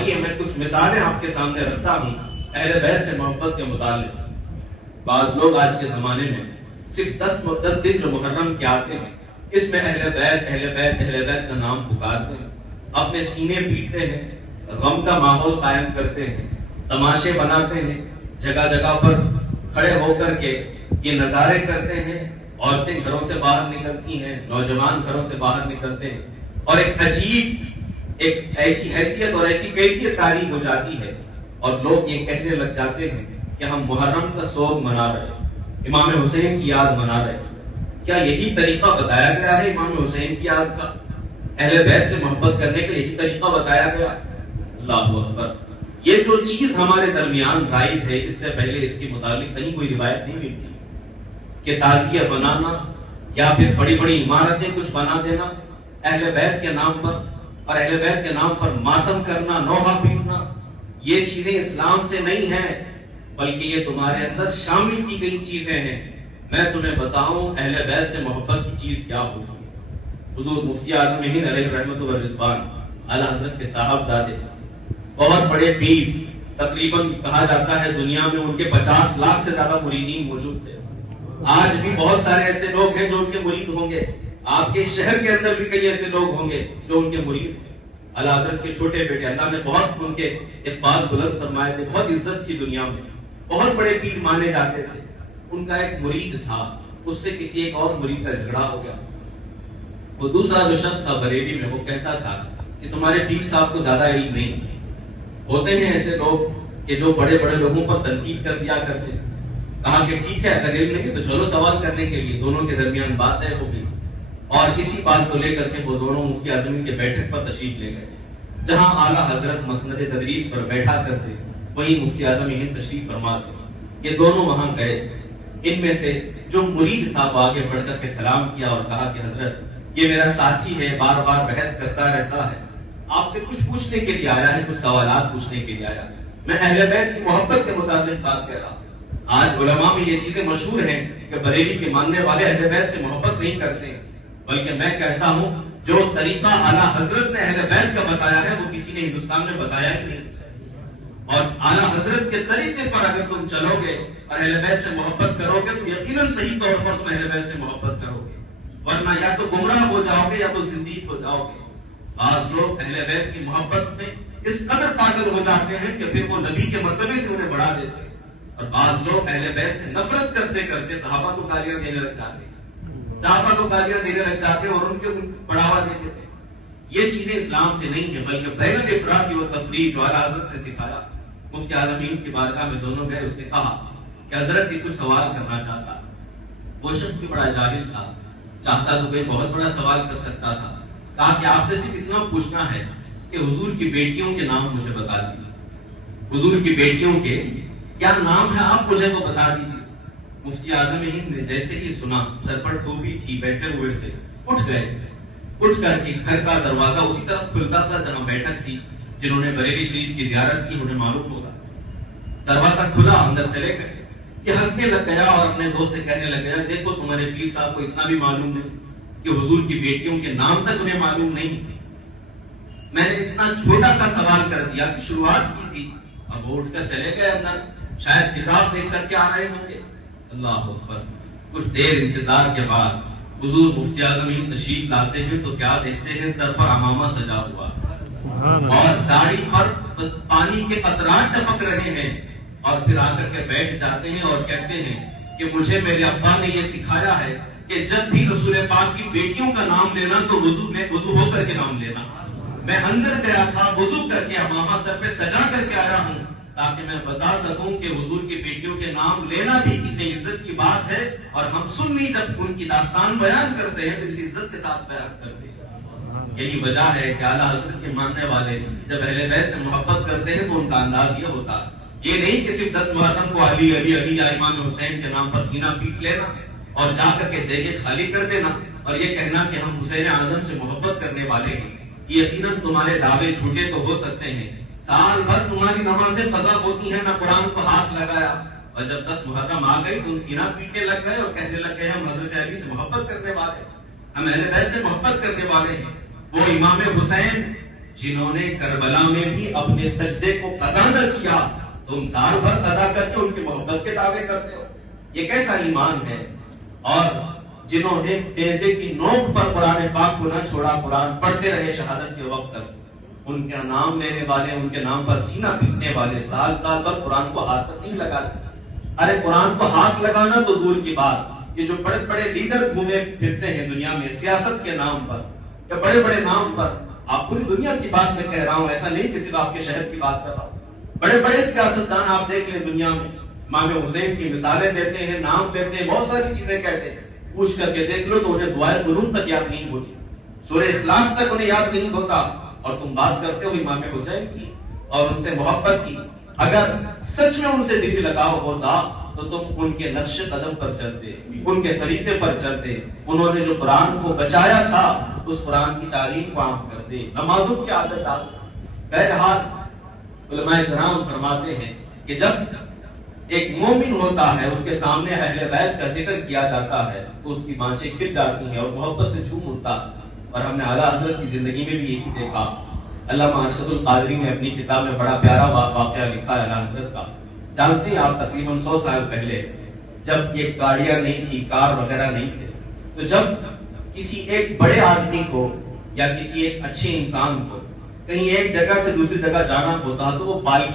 آئیے میں کچھ مثالیں آپ کے سامنے رکھتا ہوں اہل بیت سے محبت کے متعلق۔ بعض لوگ آج کے زمانے میں صرف 10 دن جو محرم کے آتے ہیں اس میں اہل بیت کا نام پکارتے ہیں، اپنے سینے پیٹتے ہیں، غم کا ماحول قائم کرتے ہیں، تماشے بناتے ہیں، جگہ جگہ پر کھڑے ہو کر کے یہ نظارے کرتے ہیں، عورتیں گھروں سے باہر نکلتی ہیں، نوجوان گھروں سے باہر نکلتے ہیں، اور ایک عجیب ایک ایسی حیثیت اور ایسی کیفیت تاریخ ہو جاتی ہے اور لوگ یہ کہنے لگ جاتے ہیں کہ ہم محرم کا سوگ منا رہے ہیں، امام حسین کی یاد منا رہے ہیں۔ کیا یہی طریقہ بتایا گیا ہے امام حسین کی یاد کا؟ اہل بیت سے محبت کرنے کا یہی طریقہ بتایا گیا؟ اللہ اکبر! یہ جو چیز ہمارے درمیان رائج ہے اس سے پہلے اس کے متعلق کہیں کوئی روایت نہیں ملتی کہ تعزیہ بنانا یا پھر بڑی بڑی عمارتیں کچھ بنا دینا اہل بیت کے نام پر اور اہل بیت کے نام پر ماتم کرنا، نوحہ پیٹنا، یہ چیزیں اسلام سے نہیں ہیں بلکہ یہ تمہارے اندر شامل کی گئی چیزیں ہیں۔ میں تمہیں بتاؤں اہل بیت سے محبت کی چیز کیا ہوتی ہے۔ حضور مفتی اعظم ہند علیہ رحمت و رضوان اعلی حضرت کے صاحبزادے، بہت بڑے پیر، تقریباً کہا جاتا ہے دنیا میں ان کے 50 لاکھ سے زیادہ مریدین موجود تھے۔ آج بھی بہت سارے ایسے لوگ ہیں جو ان کے مرید ہوں گے، آپ کے شہر کے اندر بھی کئی ایسے لوگ ہوں گے جو ان کے مرید ہیں۔ اعلی حضرت کے چھوٹے بیٹے، اللہ نے بہت ان کے اقبال بلند فرمائے تھے، بہت عزت تھی دنیا میں، بہت بڑے پیر مانے جاتے تھے۔ ان کا ایک مرید تھا، اس سے کسی ایک اور مرید کا جھگڑا ہو گیا۔ وہ دوسرا جو شخص تھا بریلی میں، وہ کہتا تھا کہ تمہارے پیر صاحب کو زیادہ علم نہیں۔ ہوتے ہیں ایسے لوگ کہ جو بڑے بڑے لوگوں پر تنقید کر دیا کرتے ہیں۔ کہا کہ ٹھیک ہے اگر علم نہیں تو چلو سوال کرنے کے لیے۔ دونوں کے درمیان بات طے ہو گئی اور اسی بات کو لے کر کے وہ دونوں مفتی اعظم کے بیٹھک پر تشریف لے گئے۔ جہاں اعلیٰ حضرت مسند تدریس پر بیٹھا کرتے وہیں مفتی اعظم ہند تشریف فرما تھے۔ یہ دونوں وہاں گئے، ان میں سے جو مرید تھا وہ آگے بڑھ کر کے سلام کیا اور کہا کہ حضرت یہ میرا ساتھی ہے، بار بار بحث کرتا رہتا ہے، آپ سے کچھ پوچھنے کے لیے آیا ہے، کچھ سوالات پوچھنے کے لیے آیا ہے، میں اہل بیت کی محبت کے مطابق بات کہہ رہا ہوں۔ آج علماء میں یہ چیزیں مشہور ہیں کہ بریلی کے ماننے والے اہل بیت سے محبت نہیں کرتے ہیں، بلکہ میں کہتا ہوں جو طریقہ اعلیٰ حضرت نے اہل بیت کا بتایا ہے وہ کسی نے ہندوستان میں بتایا ہی نہیں۔ اور اعلیٰ حضرت کے طریقے پر اگر تم چلو گے اور اہل بیت سے محبت کرو گے تو یقیناً صحیح طور پر تم اہل بیت سے محبت کرو گے، ورنہ یا تو گمراہ ہو جاؤ گے یا تو زندیق ہو جاؤ گے۔ بعض لوگ اہل بیت کی محبت میں اس قدر پاگل ہو جاتے ہیں کہ پھر وہ نبی کے مرتبے سے انہیں بڑھا دیتے ہیں، اور بعض لوگ اہل بیت سے نفرت کرتے کرتے صحابہ کو گالیاں دینے لگ جاتے ہیں، صحابہ کو گالیاں دینے لگ جاتے ہیں اور ان کو بڑھاوا دے دیتے ہیں۔ یہ چیزیں اسلام سے نہیں ہیں بلکہ بین الافراد و تفریق جو اعلیٰ حضرت نے سکھایا۔ مفتی اعظم ہند کی بارگاہ میں دونوں گئے، اس نے کہا کہ حضرت یہ کچھ سوال کرنا چاہتا۔ وہ شخص بھی بڑا جاہل تھا، چاہتا تو کوئی بہت بڑا سوال کر سکتا تھا۔ کہا کہ آپ سے صرف اتنا پوچھنا ہے کہ حضور کی بیٹیوں کے نام مجھے بتا دیجیے، حضور کی بیٹیوں کے کیا نام ہے آپ مجھے وہ بتا دیجیے۔ مفتی اعظم ہند نے جیسے ہی سنا، سر پر ٹوپی تھی، بیٹھے ہوئے تھے، اٹھ گئے، اٹھ کر کے گھر کا دروازہ اسی طرف کھلتا تھا جہاں بیٹھک تھی۔ جنہوں نے بریلی شریف کی زیارت کی انہیں معلوم ہوگا، دروازہ کھلا، اندر چلے گئے۔ یہ ہنسنے لگ گیا اور اپنے دوست سے کہنے لگ گیا دیکھو تمہارے پیر صاحب کو اتنا بھی معلوم نہیں کہ حضور کی بیٹیوں کے نام تک انہیں معلوم نہیں۔ میں نے اتنا چھوٹا سا سوال کر دیا کہ شروعات کی تھی، اب وہ اٹھ کر چلے گئے اندر، شاید کتاب دیکھ کر کے آ رہے ہوں گے۔ اللہ اکبر! کچھ دیر انتظار کے بعد حضور مفتی اعظم ہند تشریف لاتے ہیں تو کیا دیکھتے ہیں؟ سر پر عمامہ سجا ہوا اور داڑھی پر بس پانی کے قطرات ٹپک رہے ہیں، اور پھر آ کر کے بیٹھ جاتے ہیں اور کہتے ہیں کہ مجھے میرے ابا نے یہ سکھایا ہے کہ جب بھی رسول پاک کی بیٹیوں کا نام لینا تو وضو ہو کر کے نام لینا۔ میں اندر گیا تھا، وضو کر کے عمامہ سر پہ سجا کر کے آیا ہوں تاکہ میں بتا سکوں کہ حضور کی بیٹیوں کے نام لینا بھی کتنی عزت کی بات ہے، اور ہم سنی جب ان کی داستان بیان کرتے ہیں تو اس عزت کے ساتھ بیان کرتے ہیں۔ یہی وجہ ہے کہ اعلیٰ حضرت کے ماننے والے جب اہل بیت سے محبت کرتے ہیں تو ان کا انداز یہ ہوتا ہے، یہ نہیں کہ صرف 10 محرم کو علی علی علی یا امام حسین کے نام پر سینہ پیٹ لینا اور جا کر کے دیگے خالی کر دینا اور یہ کہنا کہ ہم حسین اعظم سے محبت کرنے والے ہیں۔ یقیناً تمہارے دعوے جھوٹے تو ہو سکتے ہیں، سال بھر تمہاری نمازیں قضا ہوتی ہیں، نہ قرآن کو ہاتھ لگایا، اور جب 10 محرم آ گئی تو سینہ پیٹنے لگ گئے اور کہنے لگ گئے ہم حضرت علی سے محبت کرنے والے، ہم اہل بیت سے محبت کرنے والے ہیں۔ وہ امام حسین جنہوں نے کربلا میں بھی اپنے سجدے کو قضا نہ کیا، تم سال بھر قضا کر کے ان کی محبت کے دعوے کرتے ہو؟ یہ کیسا ایمان ہے؟ اور جنہوں نے نیزے کی نوک پر قرآن پاک کو نہ چھوڑا، قرآن پڑھتے رہے شہادت کے وقت تک، ان کا نام لینے والے، ان کے نام پر سینہ پھیرنے والے سال سال پر قرآن کو ہاتھ تک نہیں لگاتے۔ ارے قرآن کو ہاتھ لگانا تو دور کی بات، یہ جو بڑے بڑے لیڈر گھومے پھرتے ہیں دنیا میں سیاست کے نام پر یا بڑے بڑے نام پر، آپ پوری دنیا کی بات میں کہہ رہا ہوں، ایسا نہیں کہ صرف آپ کے شہر کی بات کر رہا ہوں، بڑے بڑے سیاستدان آپ دیکھ لیں دنیا میں، امام حسین کی مثالیں دیتے ہیں، نام دیتے ہیں، بہت ساری چیزیں کہتے ہیں، پوچھ کر کے دیکھ لو تو انہیں دعائے قنوت تک یاد نہیں ہوتی، سورہ اخلاص تک انہیں یاد نہیں ہوتا، اور تم بات کرتے ہو امام حسین کی اور ان سے محبت کی۔ اگر سچ میں ان سے دل لگاؤ ہوتا تو تم ان کے نقش قدم پر چلتے، ان کے طریقے پر چلتے، انہوں نے جو قرآن کو بچایا تھا اس قرآن کی تعلیم کو عام کرتے، نمازوں کی عادت ڈالتے۔ بہرحال علماء کرام فرماتے ہیں کہ جب ایک مومن ہوتا ہے اس کے سامنے اہل بیت کا ذکر کیا جاتا ہے تو اس کی بانچیں کھل جاتی ہیں اور محبت سے جھوم اٹھتا ہے۔ اور ہم نے اعلیٰ حضرت کی زندگی میں بھی یہی دیکھا۔ علامہ ارشد القادری نے اپنی کتاب میں بڑا پیارا واقعہ لکھا ہے اعلیٰ حضرت کا۔ جانتے ہیں آپ تقریباً 100 سال پہلے جب یہ گاڑیاں نہیں تھی، کار وغیرہ نہیں تھے، تو جب کسی ایک بڑے آدمی کو یا کسی ایک اچھے انسان کو کہیں ایک جگہ سے دوسری جگہ جانا ہوتا تو وہ پالکی